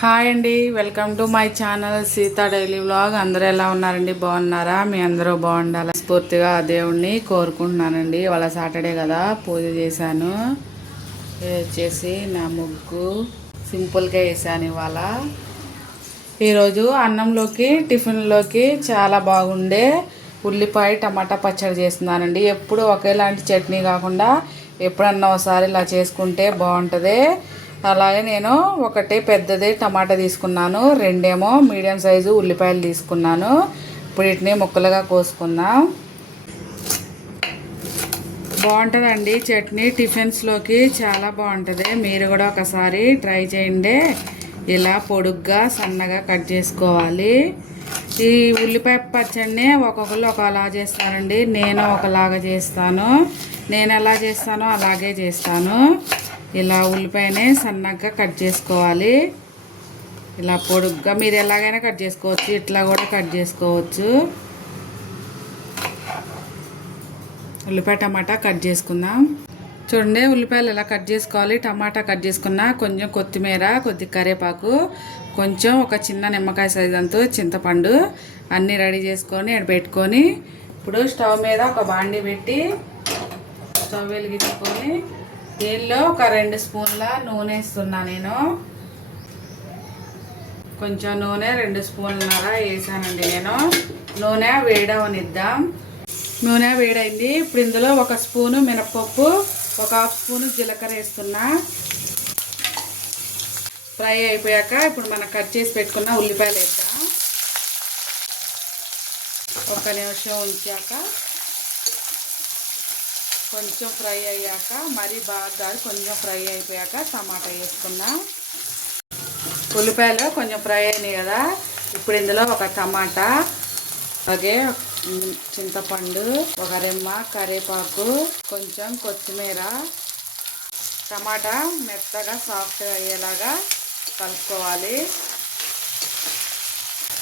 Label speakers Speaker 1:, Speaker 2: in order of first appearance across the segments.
Speaker 1: Hi అండి welcome to my channel Sita daily vlog. అందరూ ఎలా ఉన్నారండి? బాగున్నారా? మీ అందరూ బాగుండాలి? స్ఫూర్తిగా ఆ దేవుణ్ణి కోరుకుంటున్నానండి. వాళ్ళ సాటర్డే కదా పూజ చేశాను. ఇది వచ్చేసి నా ముగ్గు. సింపుల్గా వేసాను ఇవాళ. ఈరోజు అన్నంలోకి టిఫిన్లోకి చాలా బాగుండే ఉల్లిపాయ టమాటా పచ్చడి చేస్తున్నానండి. ఎప్పుడు ఒకేలాంటి చట్నీ కాకుండా ఎప్పుడన్నా ఒకసారి ఇలా చేసుకుంటే బాగుంటుంది. అలాగే నేను ఒకటి పెద్దది టమాటా తీసుకున్నాను రెండేమో మీడియం సైజు ఉల్లిపాయలు తీసుకున్నాను. ఇప్పుడు వీటిని ముక్కలుగా కోసుకుందాం. బాగుంటుందండి చట్నీ. టిఫిన్స్లోకి చాలా బాగుంటుంది. మీరు కూడా ఒకసారి ట్రై చేయండి. ఇలా పొడుగ్గా సన్నగా కట్ చేసుకోవాలి. ఈ ఉల్లిపాయ పచ్చడిని ఒక్కొక్కరు ఒకలా చేస్తారండి. నేను ఒకలాగా చేస్తాను. నేను ఎలా చేస్తానో అలాగే చేస్తాను. ఇలా ఉల్లిపాయనే సన్నగా కట్ చేసుకోవాలి. ఇలా పొడుగ్గా మీరు ఎలాగైనా కట్ చేసుకోవచ్చు. ఇట్లా కూడా కట్ చేసుకోవచ్చు. ఉల్లిపాయ టమాటా కట్ చేసుకుందాం. చూడండి ఉల్లిపాయలు ఎలా కట్ చేసుకోవాలి. టమాటా కట్ చేసుకున్నా కొంచెం కొత్తిమీర కొద్ది కరివేపాకు కొంచెం ఒక చిన్న నిమ్మకాయ సైజ్ అంతా చింతపండు అన్నీ రెడీ చేసుకొని ఇక్కడ పెట్టుకొని ఇప్పుడు స్టవ్ మీద ఒక బాండి పెట్టి స్టవ్ వెలిగించుకొని దీనిలో ఒక రెండు స్పూన్ల నూనె వేస్తున్నా నేను? కొంచెం నూనె రెండు స్పూన్లన్నర వేసానండి నేను. నూనె వేడవనిద్దాం. నూనె వేడైంది. ఇప్పుడు ఇందులో ఒక స్పూను మినపప్పు ఒక హాఫ్ స్పూను జీలకర్ర వేస్తున్నా. ఫ్రై అయిపోయాక ఇప్పుడు మనం కట్ చేసి పెట్టుకున్న ఉల్లిపాయలు వేద్దాం. ఒక నిమిషం ఉంచాక కొంచెం ఫ్రై అయ్యాక మరీ బాగా కొంచెం ఫ్రై అయిపోయాక టమాటా వేసుకున్నా. ఉల్లిపాయలు కొంచెం ఫ్రై అయినాయి కదా ఇప్పుడు ఇందులో ఒక టమాటా అలాగే చింతపండు ఒక రెమ్మ కరివేపాకు కొంచెం కొత్తిమీర. టమాటా మెత్తగా సాఫ్ట్ అయ్యేలాగా కలుపుకోవాలి.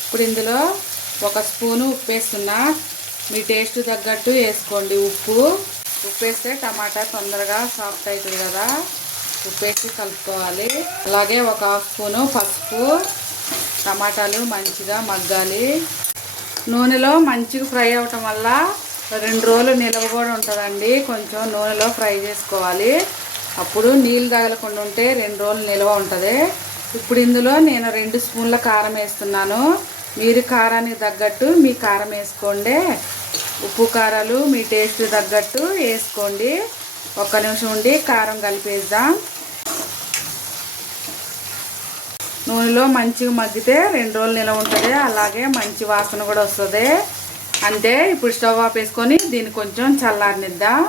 Speaker 1: ఇప్పుడు ఇందులో ఒక స్పూను ఉప్పు వేస్తున్నా. మీ టేస్ట్ తగ్గట్టు వేసుకోండి ఉప్పు. ఉప్పేస్తే టమాటా తొందరగా సాఫ్ట్ అవుతుంది కదా. ఉప్పేసి కలుపుకోవాలి. అలాగే ఒక హాఫ్ స్పూను పసుపు. టమాటాలు మంచిగా మగ్గాలి. నూనెలో మంచిగా ఫ్రై అవటం వల్ల రెండు రోజులు నిల్వ కూడా ఉంటుందండి. కొంచెం నూనెలో ఫ్రై చేసుకోవాలి. అప్పుడు నీళ్ళు తగలకుండా ఉంటే రెండు రోజులు నిల్వ ఉంటుంది. ఇప్పుడు ఇందులో నేను రెండు స్పూన్ల కారం వేస్తున్నాను. మీరు కారానికి తగ్గట్టు మీ కారం వేసుకోండి. ఉప్పు కారాలు మీ టేస్ట్ తగ్గట్టు వేసుకోండి. ఒక్క నిమిషం ఉండి కారం కలిపేద్దాం. నూనెలో మంచిగా మగ్గితే రెండు రోజులు నిలవ ఉంటుంది. అలాగే మంచి వాసన కూడా వస్తుంది. అంతే ఇప్పుడు స్టవ్ ఆపేసుకొని దీన్ని కొంచెం చల్లారనిద్దాం.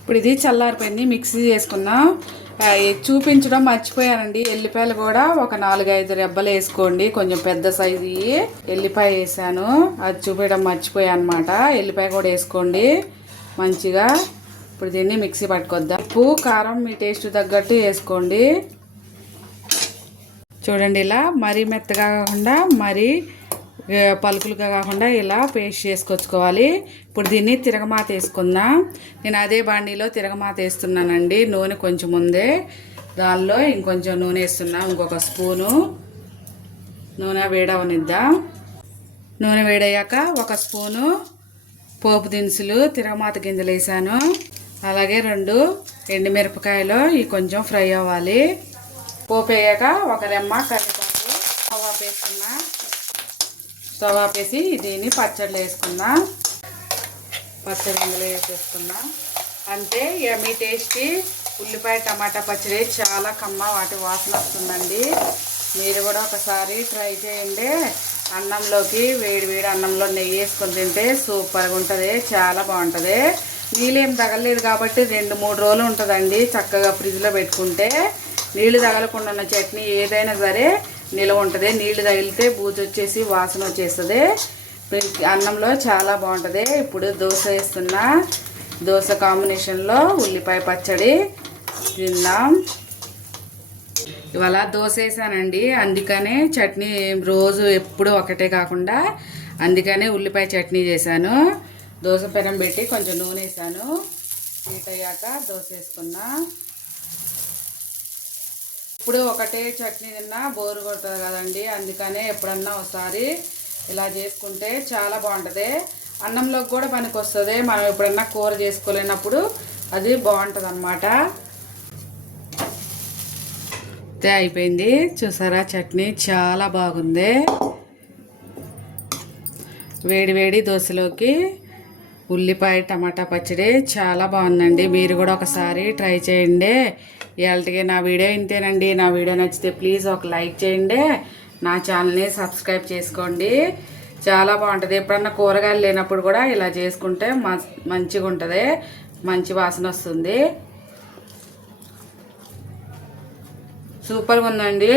Speaker 1: ఇప్పుడు ఇది చల్లారిపోయింది. మిక్సీ చేసుకుందాం. చూపించడం మర్చిపోయానండి. ఎల్లిపాయలు కూడా ఒక నాలుగైదు రెబ్బలు వేసుకోండి. కొంచెం పెద్ద సైజు ఎల్లిపాయ వేసాను. అది చూపించడం మర్చిపోయాను అనమాట ఎల్లిపాయ కూడా వేసుకోండి. మంచిగా. ఇప్పుడు దీన్ని మిక్సీ పట్టుకొద్దాం. ఉప్పు కారం మీ టేస్ట్ తగ్గట్టు వేసుకోండి. చూడండి ఇలా మరీ మెత్తగా కాకుండా మరీ పలుకులుగా కాకుండా ఇలా పేస్ట్ చేసుకొచ్చుకోవాలి. ఇప్పుడు దీన్ని తిరగమాత వేసుకుందాం. నేను అదే బాండీలో తిరగమాత వేస్తున్నానండి. నూనె కొంచెం ముందే దానిలో ఇంకొంచెం నూనె వేస్తున్నా. ఇంకొక స్పూను. నూనె వేడవనిద్దాం నూనె వేడయ్యాక ఒక స్పూను పోపు దినుసులు తిరగమాత గింజలు వేసాను. అలాగే రెండు ఎండుమిరపకాయలు ఇవి కొంచెం ఫ్రై అవ్వాలి. పోపు వేయాక ఒక రెమ్మ కరివేపాకు స్టవ్ వేస్తున్నా స్టవ్ ఆపేసి దీన్ని పచ్చడిలో వేసుకున్నా పచ్చడి ఇందులో వేసేసుకున్నా అంటే ఇక మీ టేస్టీ ఉల్లిపాయ టమాటా పచ్చడి చాలా కమ్మ వాటి వాసన వస్తుందండి. మీరు కూడా ఒకసారి ట్రై చేయండి. అన్నంలోకి వేడి వేడి అన్నంలో నెయ్యి వేసుకొని తింటే సూపర్గా ఉంటుంది చాలా బాగుంటుంది. నీళ్ళేం తగలలేదు కాబట్టి రెండు మూడు రోజులు ఉంటుందండి చక్కగా ఫ్రిడ్జ్లో పెట్టుకుంటే. నీళ్ళు తగలకుండా ఉన్న చట్నీ ఏదైనా సరే నిలవ ఉంటుంది. నీళ్ళు తగిలితే బూజు వచ్చేసి వాసన వచ్చేస్తుంది. అన్నంలో చాలా బాగుంటుంది. ఇప్పుడు దోశ వేస్తున్నా దోశ కాంబినేషన్లో ఉల్లిపాయ పచ్చడి తిందాం. ఇవాళ దోశ వేసానండి. అందుకనే చట్నీ రోజు ఎప్పుడు ఒకటే కాకుండా అందుకనే ఉల్లిపాయ చట్నీ చేశాను. దోశ పెనం పెట్టి కొంచెం నూనె వేసాను. హీట్ అయ్యాక దోశ వేసుకున్నా. ఎప్పుడు ఒకటే చట్నీ తిన్నా బోరు కొడుతుంది కదండి. అందుకనే ఎప్పుడన్నా ఒకసారి ఇలా చేసుకుంటే చాలా బాగుంటుంది. అన్నంలోకి కూడా పనికి వస్తుంది మనం ఎప్పుడన్నా కూర చేసుకోలేనప్పుడు అది బాగుంటుంది అనమాట అయిపోయింది. చూసారా? చట్నీ చాలా బాగుంది. వేడి వేడి దోశలోకి ఉల్లిపాయ టమాటా పచ్చడి చాలా బాగుందండి. మీరు కూడా ఒకసారి ట్రై చేయండి. ఇవాళకి నా వీడియో ఇంతేనండి. నా వీడియో నచ్చితే ప్లీజ్ ఒక లైక్ చేయండి. నా ఛానల్ని సబ్స్క్రైబ్ చేసుకోండి. చాలా బాగుంటుంది. ఎప్పుడన్నా కూరగాయలు లేనప్పుడు కూడా ఇలా చేసుకుంటే మ- మంచిగా ఉంటుంది. మంచి వాసన వస్తుంది. సూపర్గా ఉందండి.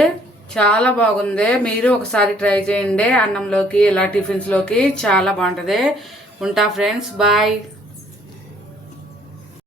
Speaker 1: చాలా బాగుంది. మీరు ఒకసారి ట్రై చేయండి. అన్నంలోకి ఇలా టిఫిన్స్లోకి చాలా బాగుంటుంది. ఉంటా ఫ్రెండ్స్ బాయ్.